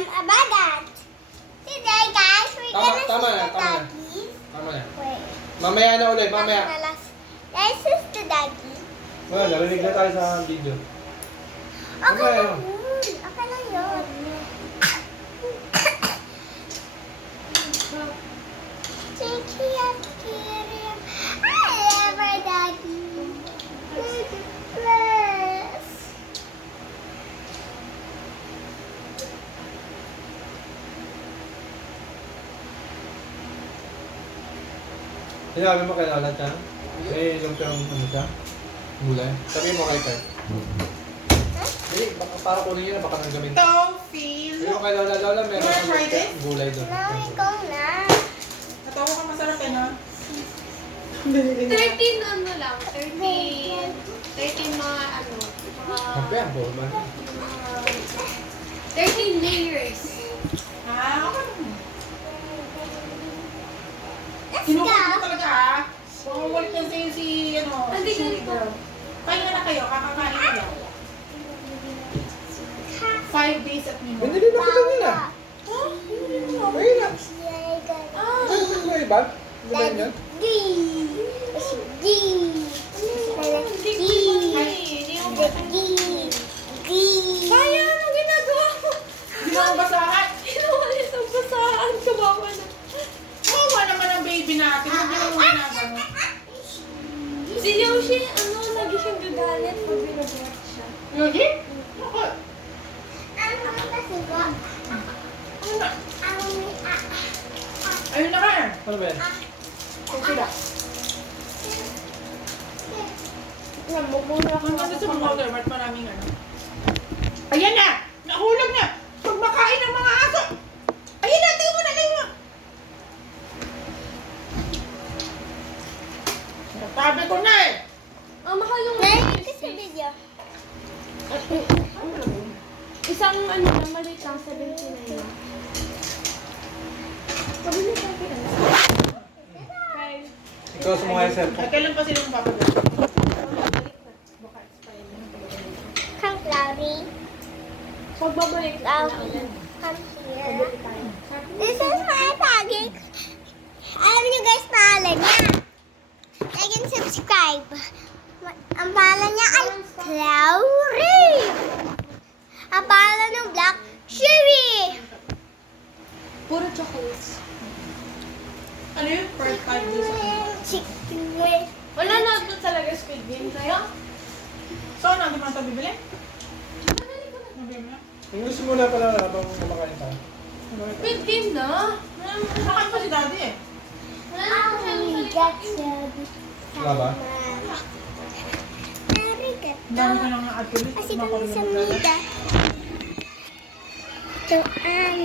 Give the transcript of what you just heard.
am a bagat. Today, guys, we're gonna Tama see na, the tama na. doggies. Tama na. Wait. Mamaya na ulit, mamaya. This is the doggy. Well, narinig na tayo sa video. Okay Okay. lang yun. Okay lang yun. Cheeky and cute. I love our doggy. Bless. Sinabi mo kay Lala siya? Eh, yung pirang ano siya? Gulay. Sabihin mo kay Kai. Eh, baka para kunin yun, baka nang gamin. Toffee. Sabihin mo kay Lola, meron Wanna try kang this? gulay doon. No, ikaw na. Natawa ka masarap eh, no? 13 ano lang, 13 mga ano, Kape, ang ball man. 13 layers. Ah, okay. Let's Sinukot mo go. talaga ah. Pangwalit yan sa'yo si, ano, Hindi si ganito. girl. Pahinga na kayo, kakakain ko lang. 5 days at minimum. Hindi rin nakita nila. Ayun na. Ah, Ano ba yung iba? Ano ba yun yan? D. It's D. hindi D. ko ba hindi ko ba D. D. Kaya, ano ginagawa mo? Hindi mo basahan. Inuwalis ang basahan, kawawa na. Kawawa naman ang baby natin. Hindi mo ginagawa. Si Yoshi, ano, lagi siyang gagalit pag binabuhat siya. Yogi? Ako. Ano kasi ba? Ano na? Ang Ayun na ka. Ano ba yan? Okay na. Ang ganda sa mga order, ba't maraming ano? Ayan na! Nahulog na! Pag makain ng mga aso! Ayan na! Tingnan mo na! Tingnan mo! Sabi ko na eh! Ah, mahal yung Narinig ko sa video. isang ano lang, maliit lang, 79 lang. Pabili ka kaya. Okay. Ikaw sa mga cellphone. Ay, kailan pa sila magpapagal? Baka expire na. Come, Cloudy. Pagbabalik Cloudy. na ulit. Come here. Pabili tayo. This is my doggy. Alam niyo guys, pangalan niya. Like and subscribe. Ang pangalan niya ay Cloudy. Ang pangalan ng Black Cherry. Puro chocolates. Ano yun? Per 5 days. Chicken wing. Wala na doon talaga Squid Game tayo. So, ano? Hindi mo na ito bibili? Nabili mo na? English muna pala habang kumakain tayo. Squid Game na. Nakain pa si daddy eh. We got some. Wala ba? Ang dami ka nang na-add ko. Kasi kung sa mida. Ito ang